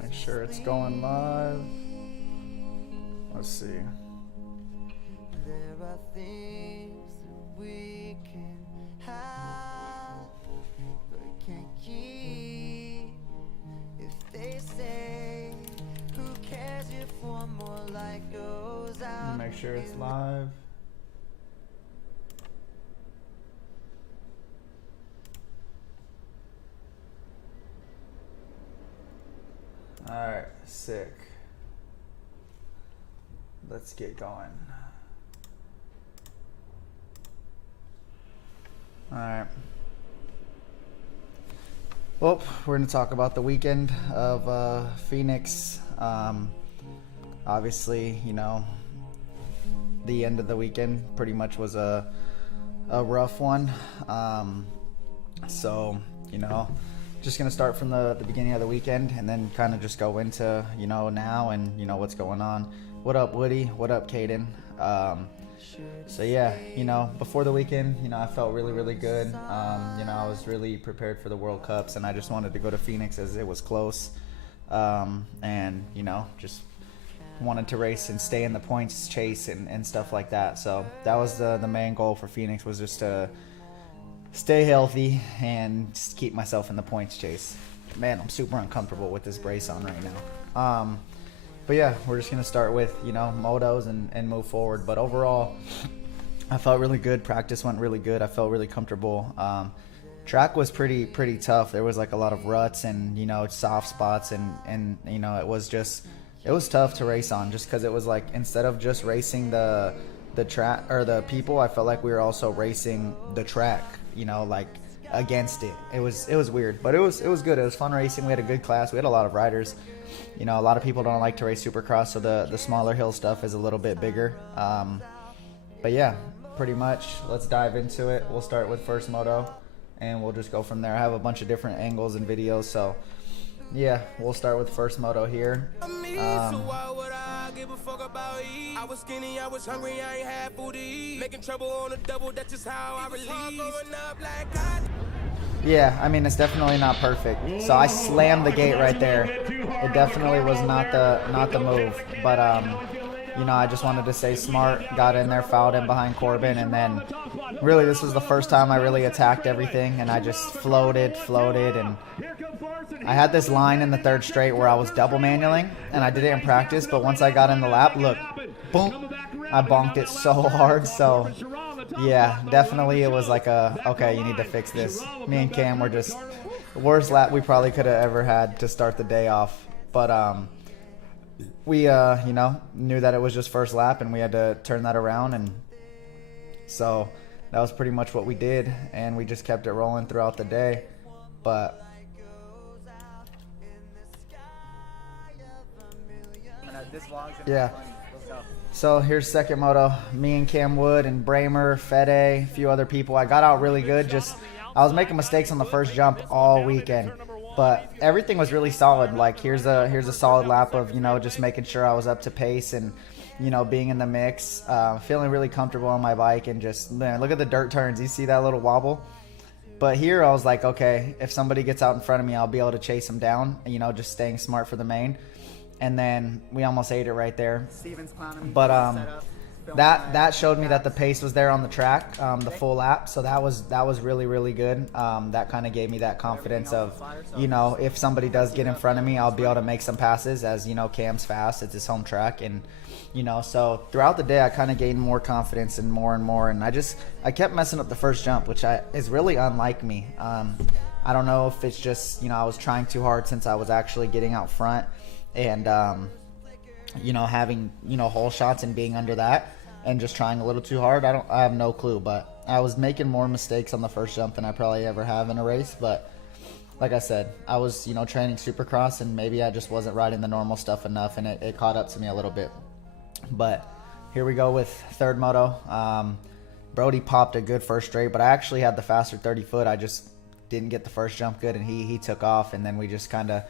Make sure it's going live. Let's see. There are things that we can have, but can't keep. If they say, who cares if one more light goes out? Make sure it's live. Alright, sick. Let's get going. Alright. Well, we're going to talk about the weekend of Phoenix. Obviously, you know, the end of the weekend pretty much was a rough one. So, you know, just going to start from the beginning of the weekend and then kind of just go into, you know, now and, you know, what's going on. What up, Woody? What up, Caden? So yeah, you know, before the weekend, you know, I felt really, really good. You know, I was really prepared for the World Cups and I just wanted to go to Phoenix as it was close. And, you know, just wanted to race and stay in the points chase and stuff like that. So that was the main goal for Phoenix, was just to stay healthy and just keep myself in the points chase. Man, I'm super uncomfortable with this brace on right now. But yeah, we're just going to start with, you know, motos and move forward. But overall, I felt really good. Practice went really good. I felt really comfortable. Track was pretty tough. There was like a lot of ruts and, you know, soft spots and you know, it was tough to race on just because it was like, instead of just racing the track or the people, I felt like we were also racing the track, you know, like against it. It was weird, but it was good. It was fun racing. We had a good class. We had a lot of riders. You know, a lot of people don't like to race Supercross, so the smaller hill stuff is a little bit bigger. But yeah, pretty much let's dive into it. We'll start with first moto and we'll just go from there. I have a bunch of different angles and videos, so yeah, we'll start with first moto here. I was skinny, I was hungry, I ain't had food to eat. Making trouble on a double, that's just how I release. Yeah, I mean, it's definitely not perfect. So I slammed the gate right there. It definitely was not the move, but you know, I just wanted to stay smart, got in there, fouled in behind Corbin, and then really this was the first time I really attacked everything, and I just floated, and I had this line in the third straight where I was double manualing, and I did it in practice, but once I got in the lap, look, boom, I bonked it so hard. So yeah, definitely it was like okay, you need to fix this. Me and Cam were just worst lap we probably could have ever had to start the day off, but we you know, knew that it was just first lap and we had to turn that around, and so that was pretty much what we did, and we just kept it rolling throughout the day. But yeah, so here's second moto. Me and Cam Wood and Bramer, Fede, a few other people. I got out really good. Just I was making mistakes on the first jump all weekend, but everything was really solid. Like here's a solid lap of, you know, just making sure I was up to pace and, you know, being in the mix, feeling really comfortable on my bike, and just, man, look at the dirt turns. You see that little wobble? But here I was like, okay, if somebody gets out in front of me, I'll be able to chase them down, you know, just staying smart for the main. And then we almost ate it right there. But that showed me that the pace was there on the track, the full lap. So that was really good. That kind of gave me that confidence of, you know, if somebody does get in front of me, I'll be able to make some passes, as, you know, Cam's fast. It's his home track, and, you know, so throughout the day I kind of gained more confidence and more, and I kept messing up the first jump, which is really unlike me. I don't know if it's just, you know, I was trying too hard since I was actually getting out front, and you know, having, you know, hole shots and being under that and just trying a little too hard. I have no clue, but I was making more mistakes on the first jump than I probably ever have in a race. But like I said, I was, you know, training Supercross, and maybe I just wasn't riding the normal stuff enough, and it caught up to me a little bit. But here we go with third moto. Brody popped a good first straight, but I actually had the faster 30 foot. I just didn't get the first jump good, and he took off, and then we just kind of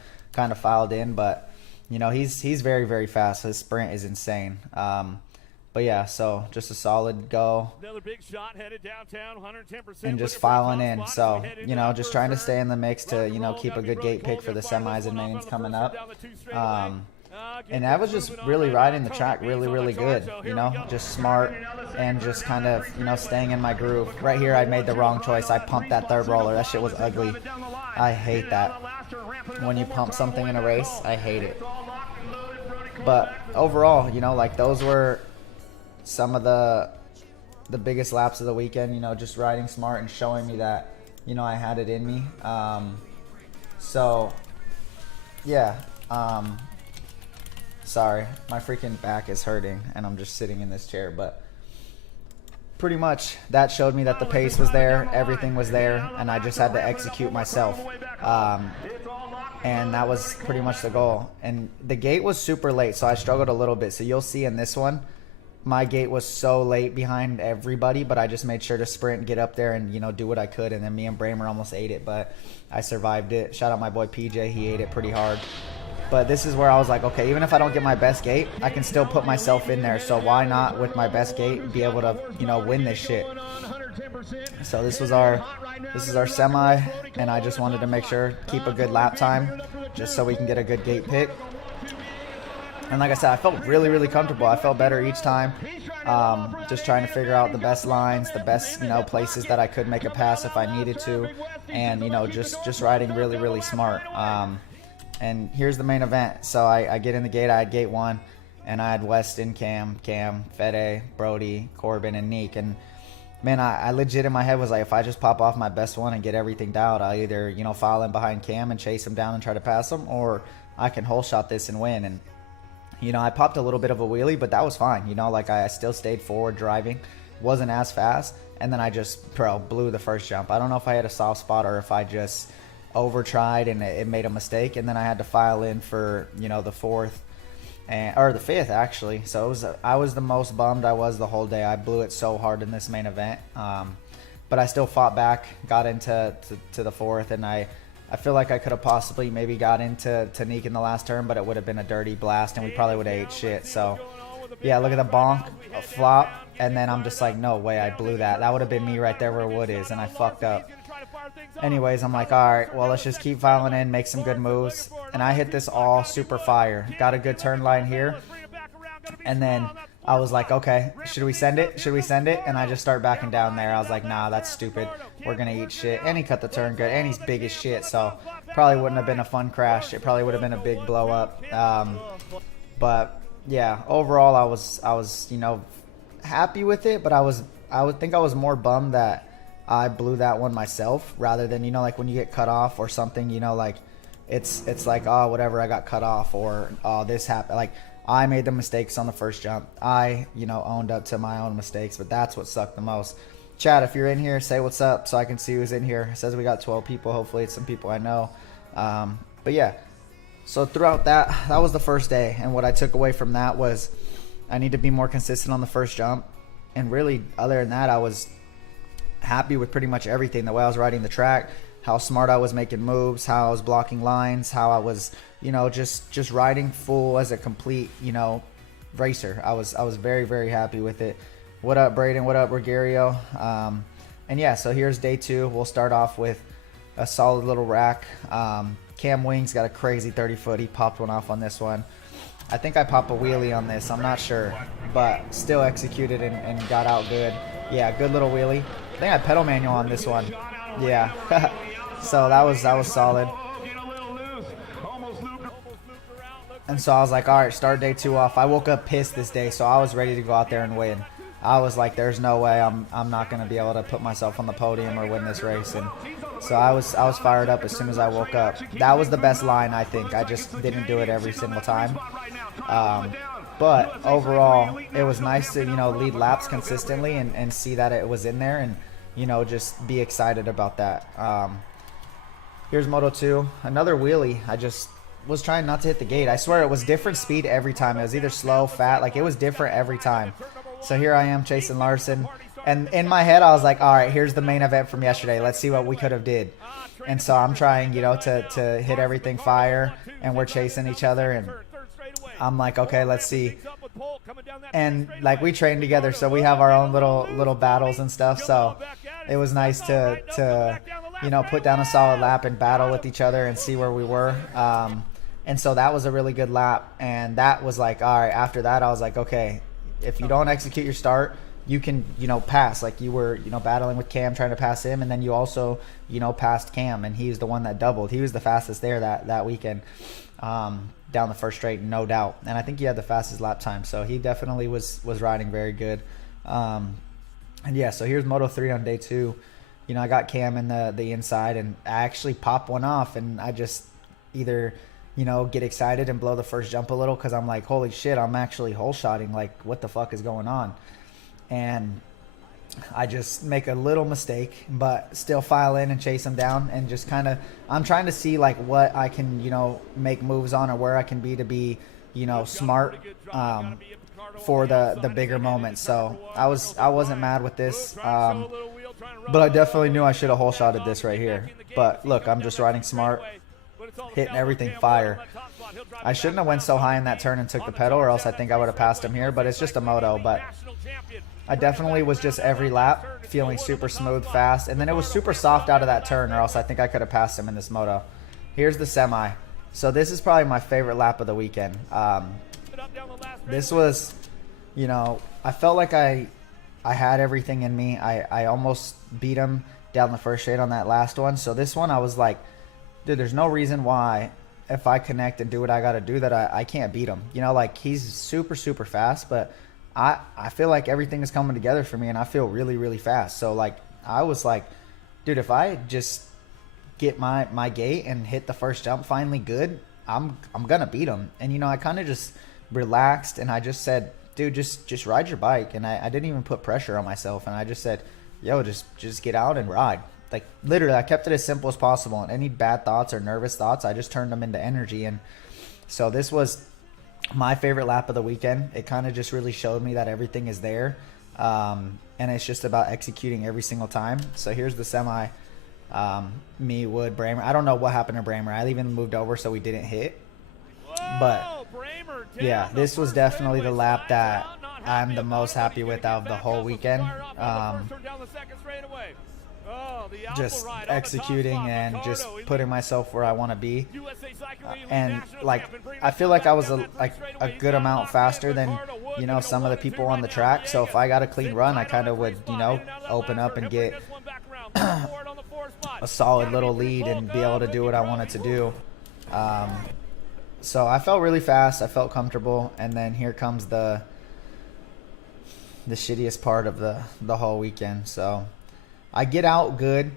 filed in. But, you know, he's very fast. His sprint is insane. But yeah, so just a solid go. Another big shot headed downtown, 110%. And just filing in. So, you know, just trying to stay in the mix to, you know, keep a good gate pick for the semis and mains coming up. And I was just really riding the track really good, you know, just smart and just kind of, you know, staying in my groove. Right here, I made the wrong choice. I pumped that third roller. That shit was ugly. I hate that. When you pump something in a race, I hate it. But overall, you know, like those were some of the biggest laps of the weekend, you know, just riding smart and showing me that, you know, I had it in me. So yeah, sorry, my freaking back is hurting and I'm just sitting in this chair, but pretty much that showed me that the pace was there, everything was there, and I just had to execute myself. And that was pretty much the goal. And the gate was super late, so I struggled a little bit. So you'll see in this one, my gate was so late behind everybody, but I just made sure to sprint and get up there and, you know, do what I could. And then me and Bramer almost ate it, but I survived it. Shout out my boy PJ, he ate it pretty hard. But this is where I was like, okay, even if I don't get my best gate, I can still put myself in there. So why not, with my best gate, be able to, you know, win this shit? So this is our semi, and I just wanted to make sure, keep a good lap time, just so we can get a good gate pick. And like I said, I felt really comfortable. I felt better each time. Just trying to figure out the best lines, the best, you know, places that I could make a pass if I needed to, and, you know, just riding really smart. And here's the main event. So I get in the gate. I had gate 1, and I had Weston, Cam, Fede, Brody, Corbin, and Neek. And man, I legit in my head was like, if I just pop off my best one and get everything dialed, I'll either, you know, file in behind Cam and chase him down and try to pass him, or I can hole shot this and win. And you know, I popped a little bit of a wheelie, but that was fine. You know, like I still stayed forward driving, wasn't as fast, and then I just blew the first jump. I don't know if I had a soft spot or if I just over tried and it made a mistake, and then I had to file in for, you know, the 4th or the 5th actually. So it was I was the most bummed I was the whole day. I blew it so hard in this main event, but I still fought back, got into the 4th, and I feel like I could have possibly maybe got into Neek in the last turn, but it would have been a dirty blast, and we probably would have ate shit. So, yeah, look at the bonk, a flop, and then I'm just like, no way, I blew that. That would have been me right there where Wood is, and I fucked up. Anyways, I'm like, all right, well, let's just keep filing in, make some good moves. And I hit this all super fire. Got a good turn line here. And then I was like, okay, should we send it? Should we send it? And I just start backing down there. I was like, nah, that's stupid. We're going to eat shit. And he cut the turn good. And he's big as shit. So probably wouldn't have been a fun crash. It probably would have been a big blow up. But yeah, overall, I was, you know, happy with it. But I would think I was more bummed that I blew that one myself, rather than, you know, like when you get cut off or something, you know, like it's like, oh, whatever, I got cut off, or oh, this happened. Like, I made the mistakes on the first jump. I, you know, owned up to my own mistakes, but that's what sucked the most. Chad, if you're in here, say what's up so I can see who's in here. It says we got 12 people. Hopefully it's some people I know. But yeah, so throughout that was the first day. And what I took away from that was I need to be more consistent on the first jump. And really, other than that, I was happy with pretty much everything. The way I was riding the track, how smart I was making moves, how I was blocking lines, how I was, you know, just riding full as a complete, you know, racer. I was very happy with it. What up, Braden? What up, Rogerio? And yeah, so here's day 2. We'll start off with a solid little rack. Cam Wings got a crazy 30-foot. He popped one off on this one. I think I popped a wheelie on this. I'm not sure, but still executed and got out good. Yeah, good little wheelie. I think I pedal manual on this one. Yeah. So that was solid. And so I was like, all right, start day 2 off. I woke up pissed this day, so I was ready to go out there and win. I was like, there's no way I'm not going to be able to put myself on the podium or win this race. And so I was fired up as soon as I woke up. That was the best line, I think. I just didn't do it every single time. But overall, it was nice to, you know, lead laps consistently and see that it was in there, and, you know, just be excited about that. Here's Moto 2. Another wheelie. I just was trying not to hit the gate. I swear it was different speed every time. It was either slow, fat. Like, it was different every time. So here I am chasing Larson. And in my head, I was like, all right, here's the main event from yesterday. Let's see what we could have did. And so I'm trying, you know, to hit everything fire. And we're chasing each other. And I'm like, okay, let's see. pole coming down that and straightaway. like we train together, so we have our own little battles and stuff. So it was nice to you know, put down a solid lap and battle with each other and see where we were. And so that was a really good lap, and that was like, all right, after that I was like, okay, if you don't execute your start, you can, you know, pass. Like you were, you know, battling with Cam trying to pass him, and then you also, you know, passed Cam, and he was the one that doubled. He was the fastest there that weekend, down the first straight, no doubt. And I think he had the fastest lap time, so he definitely was riding very good. And yeah, so here's Moto3 on day 2. You know, I got Cam in the inside, and I actually popped one off, and I just either, you know, get excited and blow the first jump a little because I'm like, holy shit, I'm actually hole shotting. Like, what the fuck is going on? And I just make a little mistake, but still file in and chase him down, and just kind of, I'm trying to see like what I can, you know, make moves on, or where I can be, you know, smart for the bigger moments. So I wasn't mad with this, but I definitely knew I should have hole shotted this right here. But look, I'm just riding smart, hitting everything fire. I shouldn't have went so high in that turn and took the pedal, or else I think I would have passed him here, but it's just a moto. But I definitely was just every lap feeling super smooth, fast, and then it was super soft out of that turn, or else I think I could have passed him in this moto. Here's the semi. So this is probably my favorite lap of the weekend. This was, you know, I felt like I had everything in me. I almost beat him down the first straight on that last one. So this one I was like, dude, there's no reason why if I connect and do what I got to do that I can't beat him. You know, like he's super, super fast, but I feel like everything is coming together for me, and I feel really, really fast. So like I was like, dude, if I just get my gate and hit the first jump finally good, I'm gonna beat him. And you know, I kind of just relaxed, and I just said, dude, just ride your bike. And I didn't even put pressure on myself, and I just said, yo, just get out and ride. Like literally, I kept it as simple as possible, and any bad thoughts or nervous thoughts, I just turned them into energy. And so this was my favorite lap of the weekend. It kind of just really showed me that everything is there, and it's just about executing every single time. So here's the semi, me, Wood, Bramer. I don't know what happened to Bramer. I even moved over so we didn't hit. But yeah, this was definitely the lap that I'm the most happy with out of the whole weekend. Just executing and just putting myself where I want to be, and like I feel like I was a good amount faster than, you know, some of the people on the track. So if I got a clean run, I kind of would, you know, open up and get a solid little lead and be able to do what I wanted to do. So I felt really fast, I felt comfortable, and then here comes the shittiest part of the whole weekend. So I get out good.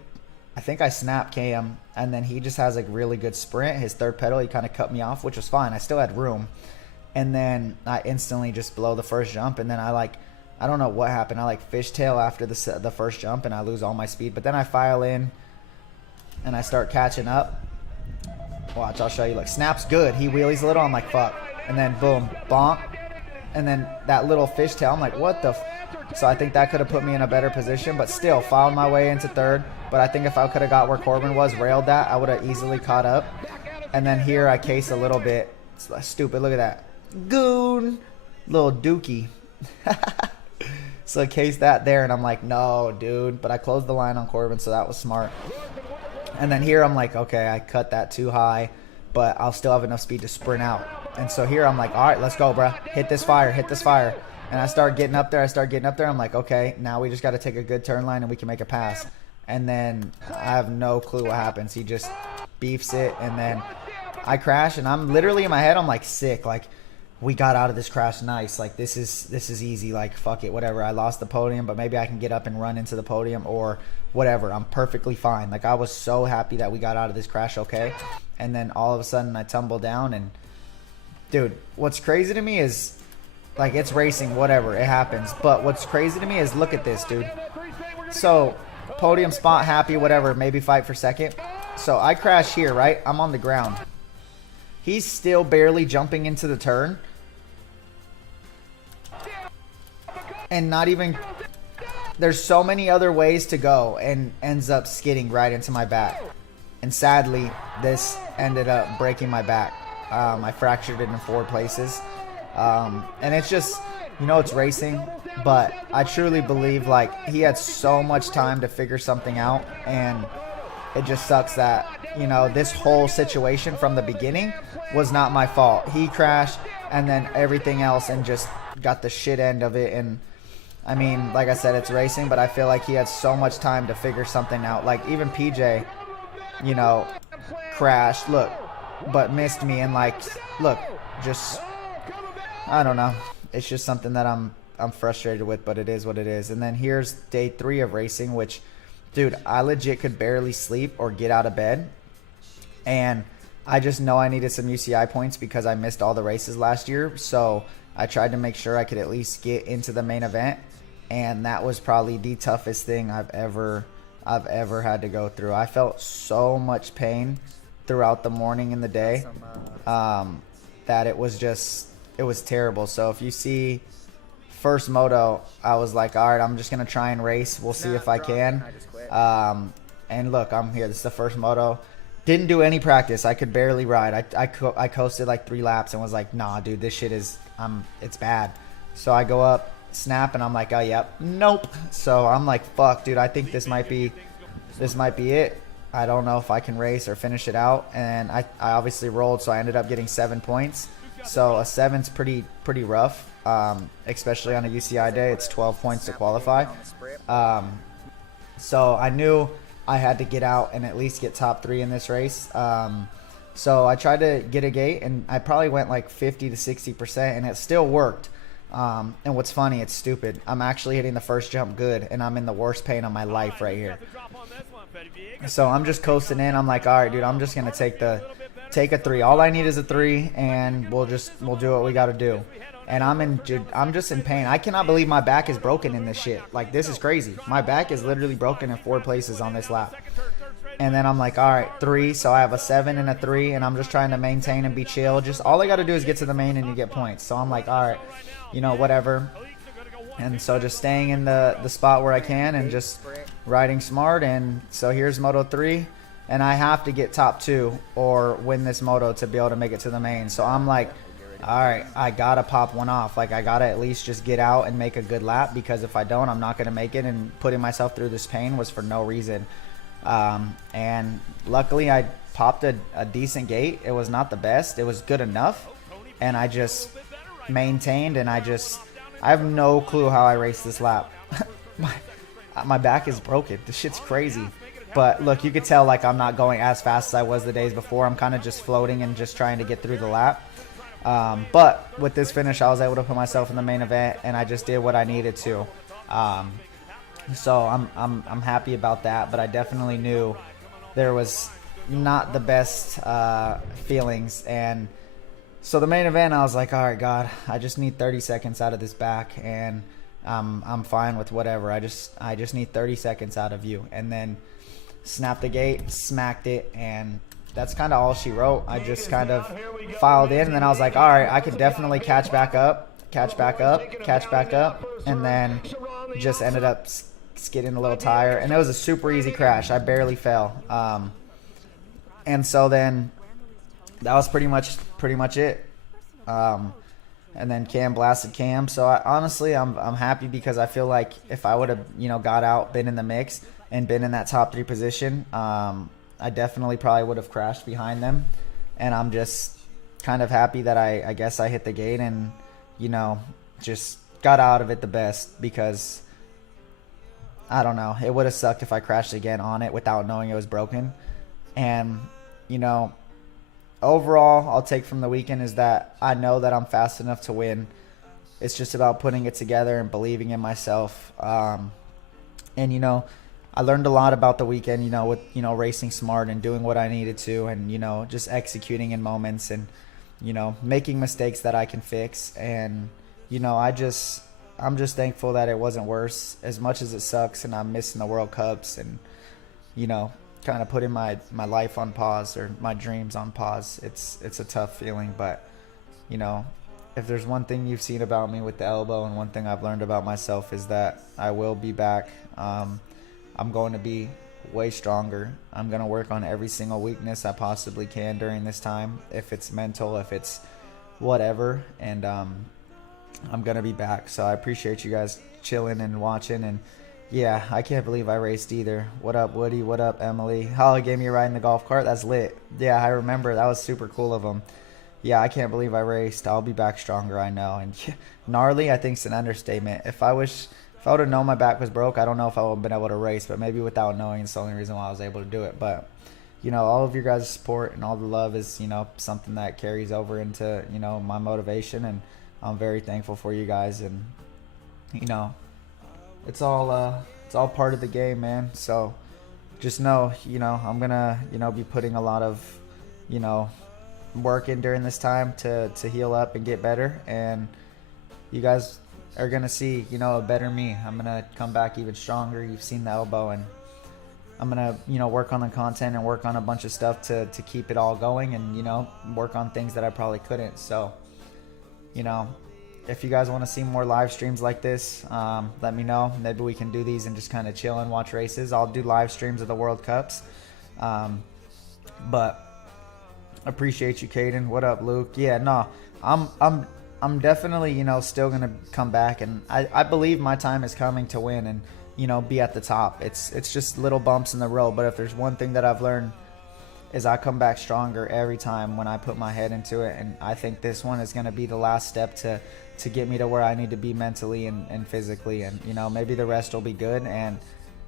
I think I snap Cam, and then he just has a really good sprint. His third pedal, he kind of cut me off, which was fine. I still had room. And then I instantly just blow the first jump, and then I don't know what happened. I fishtail after the first jump, and I lose all my speed. But then I file in, and I start catching up. Watch, I'll show you. Look, snap's good. He wheelies a little. I'm like, fuck. And then boom, bonk. And then that little fishtail, I'm like, what the So I think that could have put me in a better position, but still fouled my way into third. But I think if I could have got where Corbin was, railed that, I would have easily caught up. And then here I case a little bit. It's stupid. Look at that. Goon. Little dookie. So I case that there, and I'm like, no, dude. But I closed the line on Corbin, so that was smart. And then here I'm like, okay, I cut that too high, but I'll still have enough speed to sprint out. And so here I'm like, all right, let's go, bro. Hit this fire. Hit this fire. And I start getting up there. I'm like, okay, now we just got to take a good turn line and we can make a pass. And then I have no clue what happens. He just beefs it, and then I crash, and I'm literally in my head, I'm like sick. Like, we got out of this crash nice. Like, this is easy. Like, fuck it, whatever. I lost the podium, but maybe I can get up and run into the podium or whatever. I'm perfectly fine. Like, I was so happy that we got out of this crash okay. And then all of a sudden I tumble down, and dude, what's crazy to me is, like, it's racing, whatever, it happens. But what's crazy to me is, look at this, dude. So, podium spot, happy, whatever, maybe fight for second. So I crash here, right? I'm on the ground. He's still barely jumping into the turn. And not even... There's so many other ways to go, and ends up skidding right into my back. And sadly, this ended up breaking my back. I fractured it in 4 places. And it's just, you know, it's racing, but I truly believe like he had so much time to figure something out, and it just sucks that, you know, this whole situation from the beginning was not my fault. He crashed and then everything else and just got the shit end of it. And I mean, like I said, it's racing, but I feel like he had so much time to figure something out. Like even PJ, you know, crashed, look, but missed me, and like, look, just, I don't know. It's just something that I'm frustrated with, but it is what it is. And then here's day 3 of racing, which, dude, I legit could barely sleep or get out of bed. And I just know I needed some UCI points because I missed all the races last year. So I tried to make sure I could at least get into the main event. And that was probably the toughest thing I've ever had to go through. I felt so much pain throughout the morning and the day that it was terrible. So if you see first moto, I was like, all right, I'm just going to try and race. We'll see if I can. And look, I'm here. This is the first moto. Didn't do any practice. I could barely ride. I coasted like 3 laps and was like, nah, dude, this shit is, it's bad. So I go up, snap, and I'm like, oh, yep, nope. So I'm like, fuck, dude, I think this might be it. I don't know if I can race or finish it out. And I obviously rolled, so I ended up getting 7 points. So a 7's pretty rough, especially on a UCI day. It's 12 points to qualify. So I knew I had to get out and at least get top 3 in this race. So I tried to get a gate, and I probably went like 50 to 60%, and it still worked. And what's funny, it's stupid. I'm actually hitting the first jump good, and I'm in the worst pain of my life right here. So I'm just coasting in. I'm like, all right, dude, I'm just gonna take a 3. All I need is a 3, and we'll do what we got to do. And I'm just in pain. I cannot believe my back is broken in this shit. Like, this is crazy. My back is literally broken in 4 places on this lap. And then I'm like, all right, 3. So I have a 7 and a 3, and I'm just trying to maintain and be chill. Just all I got to do is get to the main, and you get points. So I'm like, all right, you know, whatever. And so just staying in the spot where I can and just riding smart. And so here's Moto 3, and I have to get top 2 or win this moto to be able to make it to the main. So I'm like, all right, I gotta pop one off. Like, I gotta at least just get out and make a good lap, because if I don't, I'm not gonna make it. And putting myself through this pain was for no reason. And luckily I popped a decent gate. It was not the best, it was good enough, and I just maintained. And I have no clue how I raced this lap. my back is broken. This shit's crazy. But look, you could tell like I'm not going as fast as I was the days before. I'm kind of just floating and just trying to get through the lap. But with this finish, I was able to put myself in the main event, and I just did what I needed to. So I'm happy about that. But I definitely knew there was not the best feelings. And so the main event, I was like, all right, God, I just need 30 seconds out of this back, and I'm fine with whatever. I just need 30 seconds out of you. And then snapped the gate, smacked it, and that's kind of all she wrote. I just kind of filed in, and then I was like, all right, I could definitely catch back up, and then just ended up skidding a little tire. And it was a super easy crash. I barely fell. And so then that was pretty much it. And then Cam blasted Cam. So honestly, I'm happy, because I feel like if I would have, you know, got out, been in the mix, and been in that top 3 position, I definitely probably would have crashed behind them. And I'm just kind of happy that I guess I hit the gate and, you know, just got out of it the best, because I don't know, it would have sucked if I crashed again on it without knowing it was broken. And, you know, overall, I'll take from the weekend is that I know that I'm fast enough to win. It's just about putting it together and believing in myself. And, you know, I learned a lot about the weekend, you know, with, you know, racing smart and doing what I needed to, and, you know, just executing in moments, and, you know, making mistakes that I can fix. And, you know, I'm just thankful that it wasn't worse, as much as it sucks and I'm missing the World Cups and, you know, kind of putting my life on pause, or my dreams on pause. It's a tough feeling, but, you know, if there's one thing you've seen about me with the elbow, and one thing I've learned about myself, is that I will be back. I'm going to be way stronger. I'm going to work on every single weakness I possibly can during this time. If it's mental, if it's whatever. And I'm gonna be back. So I appreciate you guys chilling and watching. And yeah, I can't believe I raced either. What up, Woody? What up, Emily? Holly gave me a ride in the golf cart. That's lit. Yeah, I remember. That was super cool of them. Yeah, I can't believe I raced. I'll be back stronger, I know. And gnarly, I think, is an understatement. If I would have known my back was broke, I don't know if I would have been able to race. But maybe without knowing, it's the only reason why I was able to do it. But you know, all of your guys' support and all the love is, you know, something that carries over into, you know, my motivation. And I'm very thankful for you guys. And you know, it's all part of the game, man. So just know, you know, I'm gonna, you know, be putting a lot of, you know, work in during this time to heal up and get better. And you guys are gonna see, you know, a better me. I'm gonna come back even stronger. You've seen the elbow, and I'm gonna, you know, work on the content and work on a bunch of stuff to keep it all going, and you know, work on things that I probably couldn't. So you know, if you guys want to see more live streams like this, let me know. Maybe we can do these and just kind of chill and watch races. I'll do live streams of the World Cups. But appreciate you, Caden. What up, Luke? Yeah, no, I'm definitely, you know, still gonna come back, and I believe my time is coming to win and, you know, be at the top. It's just little bumps in the road, but if there's one thing that I've learned is I come back stronger every time when I put my head into it. And I think this one is gonna be the last step to get me to where I need to be mentally and physically, and you know, maybe the rest will be good. And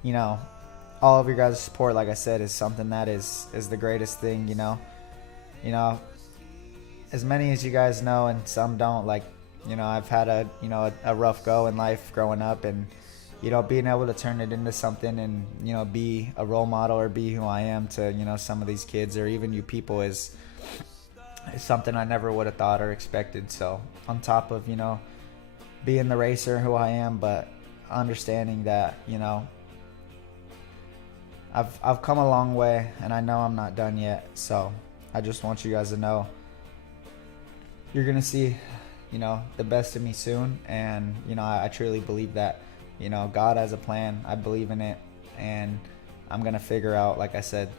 you know, all of your guys' support, like I said, is something that is the greatest thing. You know, as many as you guys know and some don't, like, you know, I've had a rough go in life growing up, and you know, being able to turn it into something and, you know, be a role model or be who I am to, you know, some of these kids or even you people is something I never would have thought or expected. So on top of, you know, being the racer who I am, but understanding that, you know, I've come a long way, and I know I'm not done yet. So I just want you guys to know you're gonna see, you know, the best of me soon. And you know, I truly believe that, you know, God has a plan. I believe in it, and I'm gonna figure out, like I said,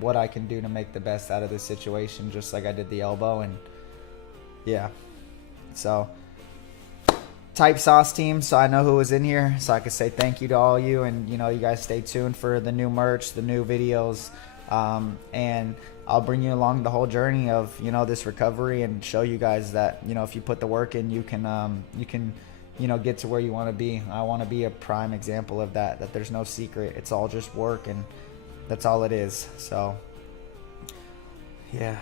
what I can do to make the best out of this situation, just like I did the elbow. And yeah, so Type Sauce team, so I know who was in here, so I could say thank you to all you. And you know, you guys stay tuned for the new merch, the new videos, and I'll bring you along the whole journey of, you know, this recovery, and show you guys that, you know, if you put the work in, you can you know, get to where you want to be. I want to be a prime example of that there's no secret. It's all just work, and that's all it is. So yeah,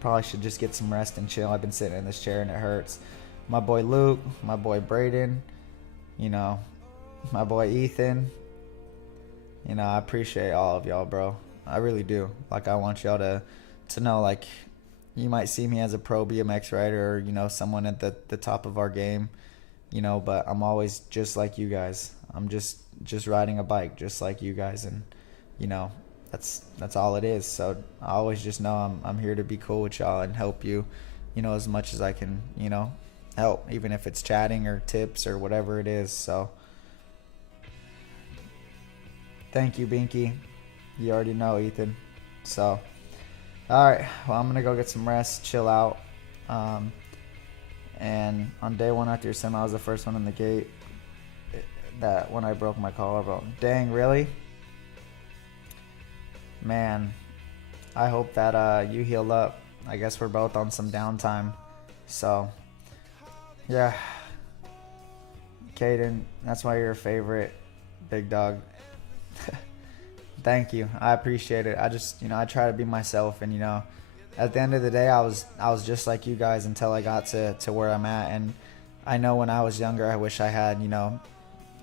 probably should just get some rest and chill. I've been sitting in this chair and it hurts. My boy Luke, my boy Braden, you know, my boy Ethan, you know, I appreciate all of y'all, bro. I really do. Like, I want y'all to know, like, you might see me as a pro BMX rider, or, you know, someone at the top of our game, you know, but I'm always just like you guys. I'm just riding a bike just like you guys, and you know, that's all it is. So I always just know I'm here to be cool with y'all and help you, you know, as much as I can, you know, help, even if it's chatting or tips or whatever it is. So thank you, Binky. You already know, Ethan. So alright, well, I'm gonna go get some rest, chill out. And on day one after your semi, I was the first one in the gate that when I broke my collarbone. Dang, really? Man, I hope that you heal up. I guess we're both on some downtime. So yeah, Caden, that's why you're a favorite, big dog. Thank you. I appreciate it. I just, you know, I try to be myself, and you know, at the end of the day, I was just like you guys until I got to where I'm at. And I know when I was younger, I wish I had, you know,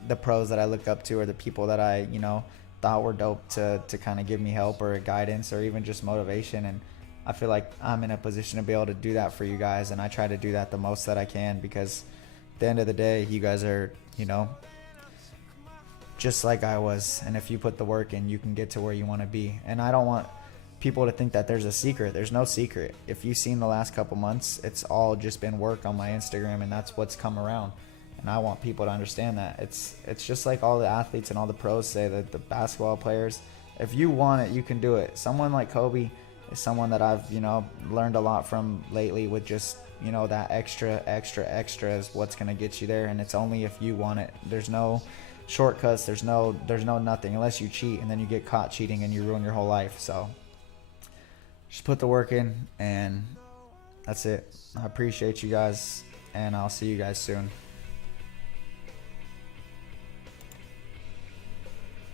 the pros that I looked up to, or the people that I, you know, thought were dope to kind of give me help or guidance or even just motivation. And I feel like I'm in a position to be able to do that for you guys, and I try to do that the most that I can, because at the end of the day, you guys are, you know, just like I was, and if you put the work in, you can get to where you want to be. And I don't want people to think that there's a secret. There's no secret. If you've seen the last couple months, it's all just been work on my Instagram, and that's what's come around. And I want people to understand that it's just like all the athletes and all the pros say, that the basketball players, if you want it, you can do it. Someone like Kobe, is someone that I've, you know, learned a lot from lately with just, you know, that extra is what's going to get you there. And it's only if you want it. There's no shortcuts. There's no nothing unless you cheat and then you get caught cheating and you ruin your whole life. So just put the work in, and that's it. I appreciate you guys, and I'll see you guys soon.